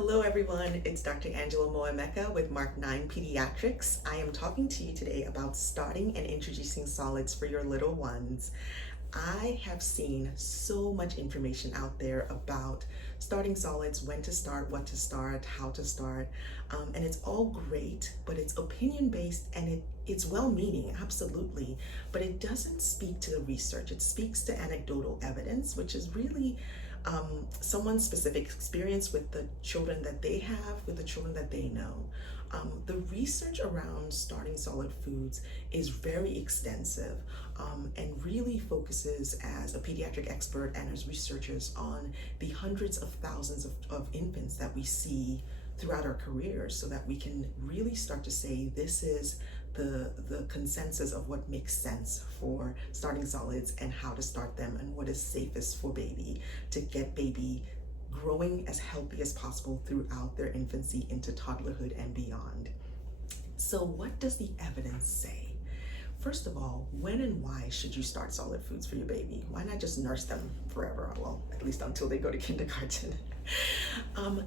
Hello everyone, it's Dr. Angela Moameka with Mark 9 Pediatrics. I am talking to you today about starting and introducing solids for your little ones. I have seen so much information out there about starting solids, when to start, what to start, how to start, and it's all great, but it's opinion based and it's well-meaning, absolutely, but it doesn't speak to the research. It speaks to anecdotal evidence, which is really someone's specific experience with the children that they have, with the children that they know. The research around starting solid foods is very extensive and really focuses as a pediatric expert and as researchers on the hundreds of thousands of infants that we see throughout our careers, so that we can really start to say this is the consensus of what makes sense for starting solids and how to start them and what is safest for baby to get baby growing as healthy as possible throughout their infancy into toddlerhood and beyond. So what does the evidence say? First of all, when and why should you start solid foods for your baby? Why not just nurse them forever? Well, at least until they go to kindergarten.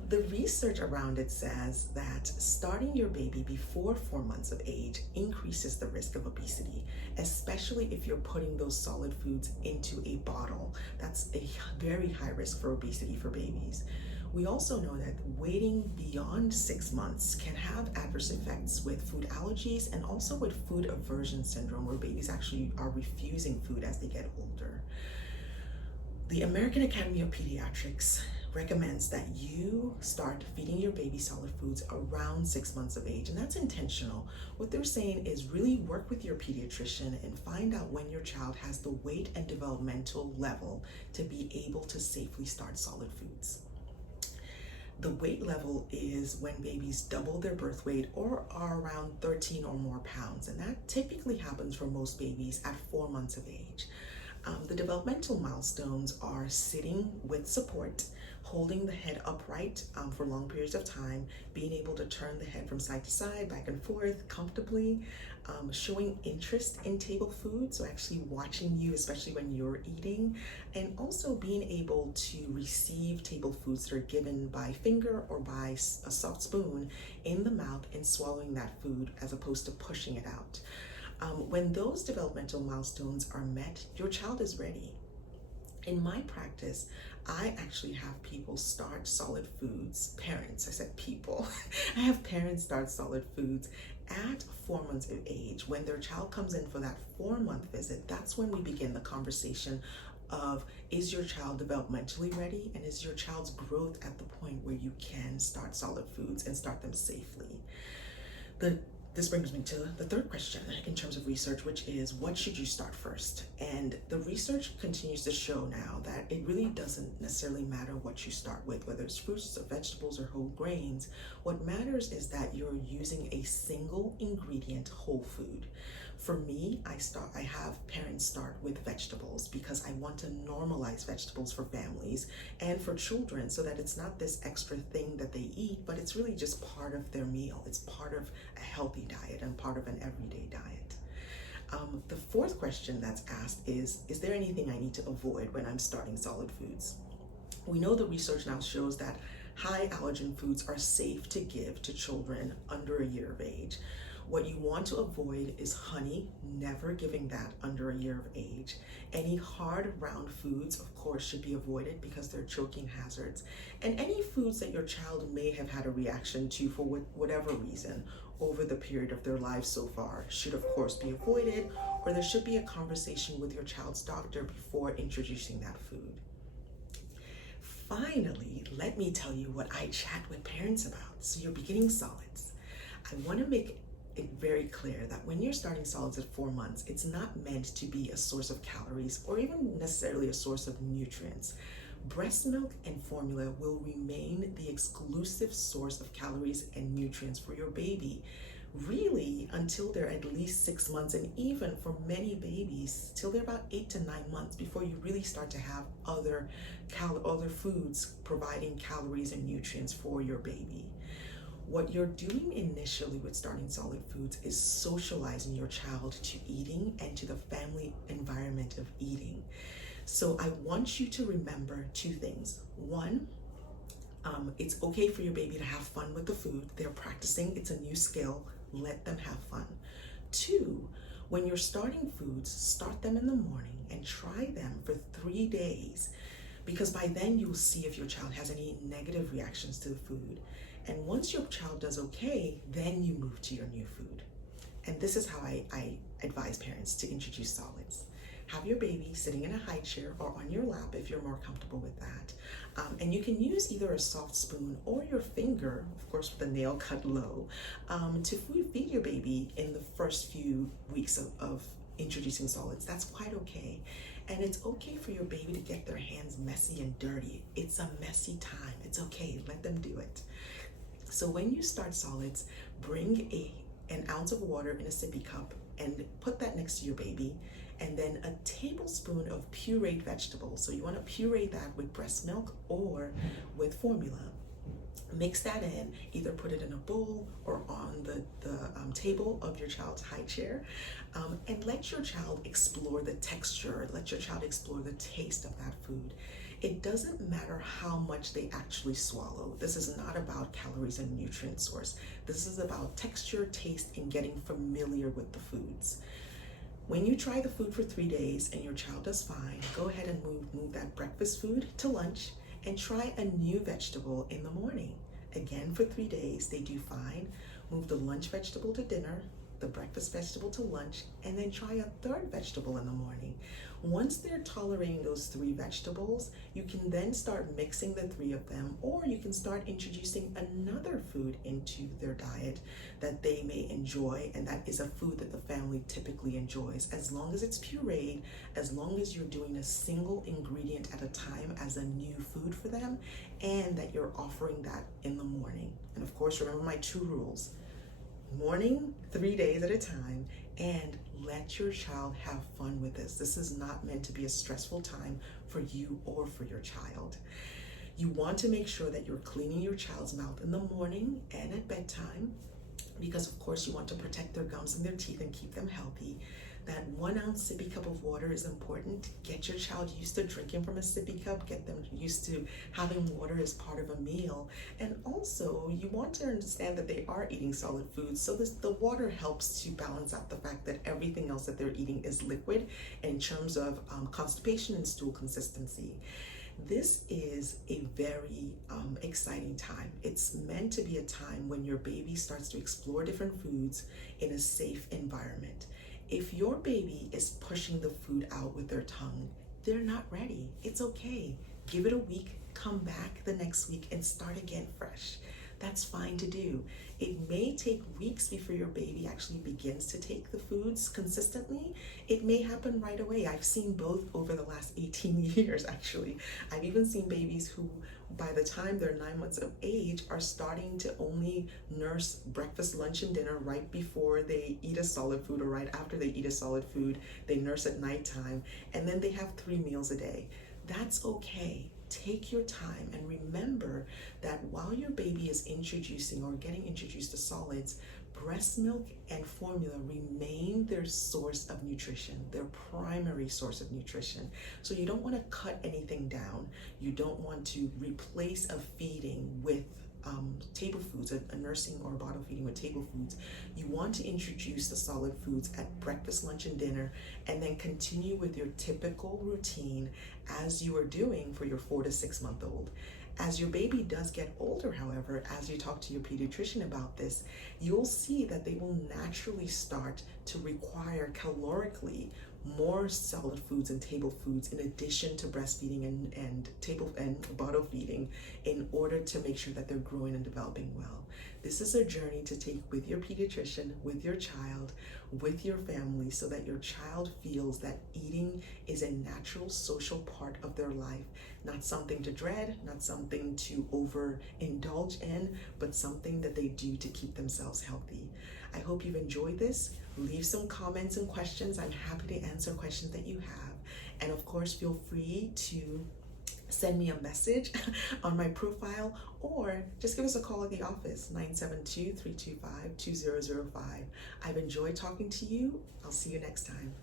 The research around it says that starting your baby before 4 months of age increases the risk of obesity, especially if you're putting those solid foods into a bottle. That's a very high risk for obesity for babies. We also know that waiting beyond 6 months can have adverse effects with food allergies and also with food aversion syndrome, where babies actually are refusing food as they get older. The American Academy of Pediatrics recommends that you start feeding your baby solid foods around 6 months of age, and that's intentional. What they're saying is really work with your pediatrician and find out when your child has the weight and developmental level to be able to safely start solid foods. The weight level is when babies double their birth weight or are around 13 or more pounds, and that typically happens for most babies at 4 months of age. The developmental milestones are sitting with support, holding the head upright for long periods of time, being able to turn the head from side to side, back and forth comfortably, showing interest in table food, so actually watching you, especially when you're eating, and also being able to receive table foods that are given by finger or by a soft spoon in the mouth and swallowing that food as opposed to pushing it out. When those developmental milestones are met, your child is ready. In my practice, I actually have people start solid foods, parents, I said people, I have parents start solid foods at 4 months of age. When their child comes in for that 4-month visit, that's when we begin the conversation of, is your child developmentally ready, and is your child's growth at the point where you can start solid foods and start them safely? This brings me to the third question in terms of research, which is, what should you start first? And the research continues to show now that it really doesn't necessarily matter what you start with, whether it's fruits or vegetables or whole grains. What matters is that you're using a single ingredient whole food. For me, I have parents start with vegetables because I want to normalize vegetables for families and for children, so that it's not this extra thing that they eat, but it's really just part of their meal. It's part of a healthy diet and part of an everyday diet. The fourth question that's asked is there anything I need to avoid when I'm starting solid foods? We know the research now shows that high allergen foods are safe to give to children under a year of age. What you want to avoid is honey, never giving that under a year of age. Any hard, round foods, of course, should be avoided because they're choking hazards. And any foods that your child may have had a reaction to for whatever reason over the period of their lives so far should, of course, be avoided, or there should be a conversation with your child's doctor before introducing that food. Finally, let me tell you what I chat with parents about. So you're beginning solids. I want to make it very clear that when you're starting solids at 4 months, it's not meant to be a source of calories or even necessarily a source of nutrients. Breast milk and formula will remain the exclusive source of calories and nutrients for your baby, really until they're at least 6 months, and even for many babies till they're about 8 to 9 months before you really start to have other foods providing calories and nutrients for your baby. What you're doing initially with starting solid foods is socializing your child to eating and to the family environment of eating. So I want you to remember 2 things. One, It's okay for your baby to have fun with the food. They're practicing, it's a new skill. Let them have fun. Two, when you're starting foods, start them in the morning and try them for 3 days, because by then you'll see if your child has any negative reactions to the food. And once your child does okay, then you move to your new food. And this is how I advise parents to introduce solids. Have your baby sitting in a high chair or on your lap if you're more comfortable with that. And you can use either a soft spoon or your finger, of course with the nail cut low, to feed your baby in the first few weeks of introducing solids. That's quite okay. And it's okay for your baby to get their hands messy and dirty. It's a messy time. It's okay. Let them do it. So when you start solids, bring an ounce of water in a sippy cup and put that next to your baby, and then a tablespoon of pureed vegetables. So you want to puree that with breast milk or with formula. Mix that in, either put it in a bowl or on the table of your child's high chair, and let your child explore the texture, let your child explore the taste of that food. It doesn't matter how much they actually swallow. This is not about calories and nutrient source. This is about texture, taste, and getting familiar with the foods. When you try the food for 3 days and your child does fine, go ahead and move that breakfast food to lunch and try a new vegetable in the morning. Again, for 3 days, they do fine. Move the lunch vegetable to dinner, the breakfast vegetable to lunch, and then try a third vegetable in the morning. Once they're tolerating those 3 vegetables, you can then start mixing the 3 of them, or you can start introducing another food into their diet that they may enjoy, and that is a food that the family typically enjoys. As long as it's pureed, as long as you're doing a single ingredient at a time as a new food for them, and that you're offering that in the morning. And of course, remember my 2 rules. Morning, 3 days at a time, and let your child have fun with this. This is not meant to be a stressful time for you or for your child. You want to make sure that you're cleaning your child's mouth in the morning and at bedtime, because of course you want to protect their gums and their teeth and keep them healthy. That 1 ounce sippy cup of water is important. Get your child used to drinking from a sippy cup. Get them used to having water as part of a meal. And also, you want to understand that they are eating solid foods. So the water helps to balance out the fact that everything else that they're eating is liquid in terms of constipation and stool consistency. This is a very exciting time. It's meant to be a time when your baby starts to explore different foods in a safe environment. If your baby is pushing the food out with their tongue, they're not ready. It's okay. Give it a week, come back the next week and start again fresh. That's fine to do. It may take weeks before your baby actually begins to take the foods consistently. It may happen right away. I've seen both over the last 18 years, actually. I've even seen babies who, by the time they're 9 months of age, are starting to only nurse breakfast, lunch, and dinner right before they eat a solid food, or right after they eat a solid food. They nurse at nighttime, and then they have 3 meals a day. That's okay. Take your time and remember that while your baby is introducing or getting introduced to solids, breast milk and formula remain their source of nutrition, their primary source of nutrition. So you don't want to cut anything down. You don't want to replace a feeding with table foods, a nursing or bottle feeding with table foods. You want to introduce the solid foods at breakfast, lunch, and dinner, and then continue with your typical routine as you are doing for your 4 to 6 month old. As your baby does get older, however, as you talk to your pediatrician about this, you'll see that they will naturally start to require calorically more solid foods and table foods in addition to breastfeeding and table and bottle feeding, in order to make sure that they're growing and developing well. This is a journey to take with your pediatrician, with your child, with your family, so that your child feels that eating is a natural social part of their life, not something to dread, not something to overindulge in, but something that they do to keep themselves healthy. I hope you've enjoyed this. Leave some comments and questions. I'm happy to answer questions that you have. And of course, feel free to send me a message on my profile, or just give us a call at the office, 972-325-2005. I've enjoyed talking to you. I'll see you next time.